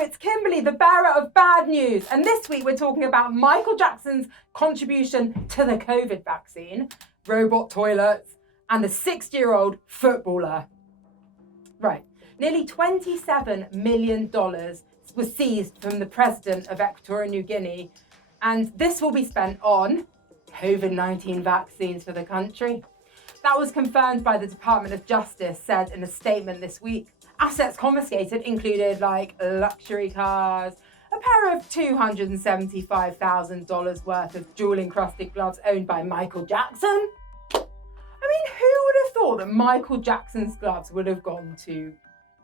it's Kimberly, the bearer of bad news. And this week we're talking about Michael Jackson's contribution to the COVID vaccine, robot toilets, and a 60-year-old footballer. Right, nearly $27 million was seized from the president of Equatorial New Guinea, and this will be spent on COVID-19 vaccines for the country. That was confirmed by the Department of Justice, said in a statement this week. Assets confiscated included luxury cars, a pair of $275,000 worth of jewel-encrusted gloves owned by Michael Jackson. I mean, who would have thought that Michael Jackson's gloves would have gone to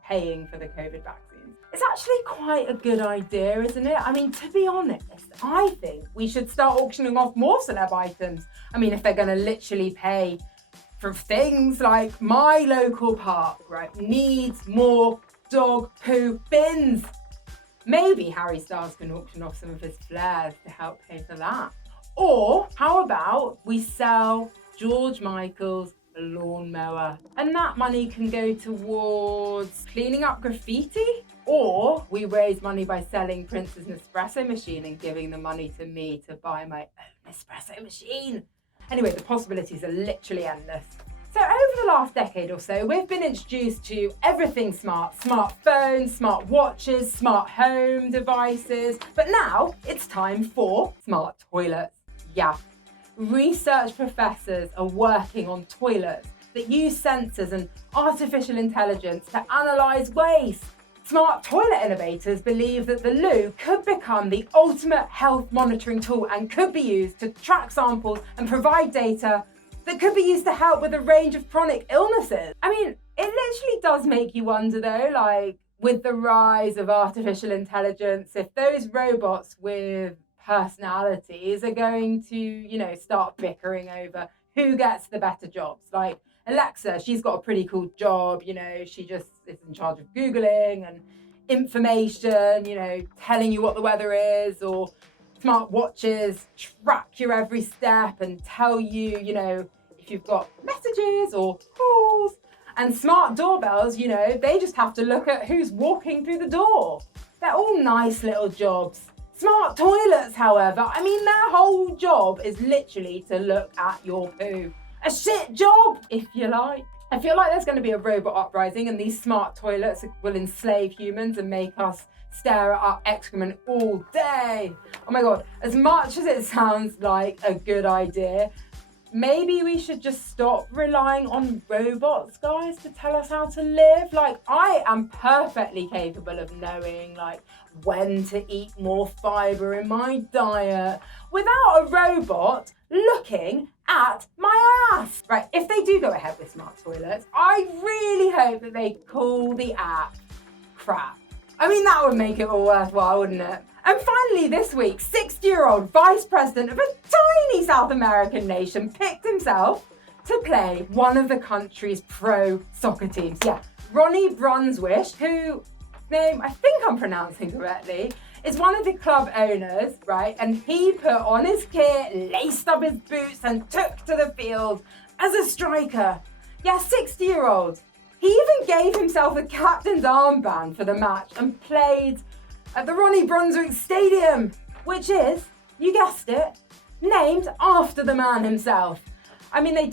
paying for the COVID vaccines? It's actually quite a good idea, isn't it? I mean, to be honest, I think we should start auctioning off more celeb items. I mean, if they're going to literally pay for things like my local park, right, needs more dog poo bins. Maybe Harry Styles can auction off some of his flares to help pay for that. Or how about we sell George Michael's lawnmower and that money can go towards cleaning up graffiti? Or we raise money by selling Prince's Nespresso machine and giving the money to me to buy my own Nespresso machine. Anyway, the possibilities are literally endless. So over the last decade or so, we've been introduced to everything smart. Smartphones, smart watches, smart home devices. But now it's time for smart toilets. Yeah. Research professors are working on toilets that use sensors and artificial intelligence to analyse waste. Smart toilet innovators believe that the loo could become the ultimate health monitoring tool and could be used to track samples and provide data that could be used to help with a range of chronic illnesses. I mean, it literally does make you wonder though, with the rise of artificial intelligence, if those robots with personalities are going to, start bickering over who gets the better jobs. Like Alexa, she's got a pretty cool job, she just is in charge of Googling and information, telling you what the weather is, or smart watches track your every step and tell you, if you've got messages or calls. And smart doorbells, they just have to look at who's walking through the door. They're all nice little jobs. Smart toilets, however, their whole job is literally to look at your poo. A shit job, if you like. I feel like there's going to be a robot uprising and these smart toilets will enslave humans and make us stare at our excrement all day. Oh my God, as much as it sounds like a good idea, maybe we should just stop relying on robots, guys, to tell us how to live. I am perfectly capable of knowing, when to eat more fibre in my diet without a robot looking at my ass. Right, if they do go ahead with smart toilets, I really hope that they call the app crap. That would make it all worthwhile, wouldn't it? And finally this week, 60-year-old vice president of a tiny South American nation picked himself to play one of the country's pro soccer teams. Yeah, Ronnie Brunswick, who name I think I'm pronouncing correctly, is one of the club owners, right? And he put on his kit, laced up his boots and took to the field as a striker. Yeah, 60-year-old. He even gave himself a captain's armband for the match and played at the Ronnie Brunswick Stadium, which is, you guessed it, named after the man himself. They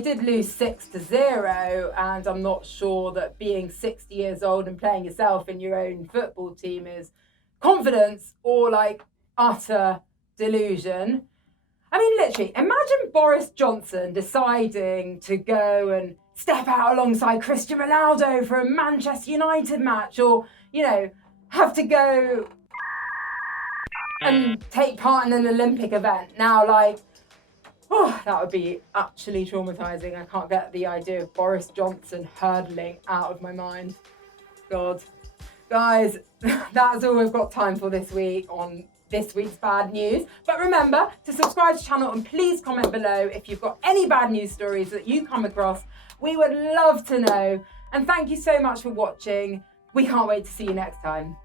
did lose 6-0, and I'm not sure that being 60 years old and playing yourself in your own football team is confidence or utter delusion. Literally, imagine Boris Johnson deciding to go and step out alongside Cristiano Ronaldo for a Manchester United match, or, have to go and take part in an Olympic event. Now, that would be actually traumatizing. I can't get the idea of Boris Johnson hurtling out of my mind. God. Guys, that's all we've got time for this week on this week's bad news. But remember to subscribe to the channel and please comment below if you've got any bad news stories that you come across. We would love to know. And thank you so much for watching. We can't wait to see you next time.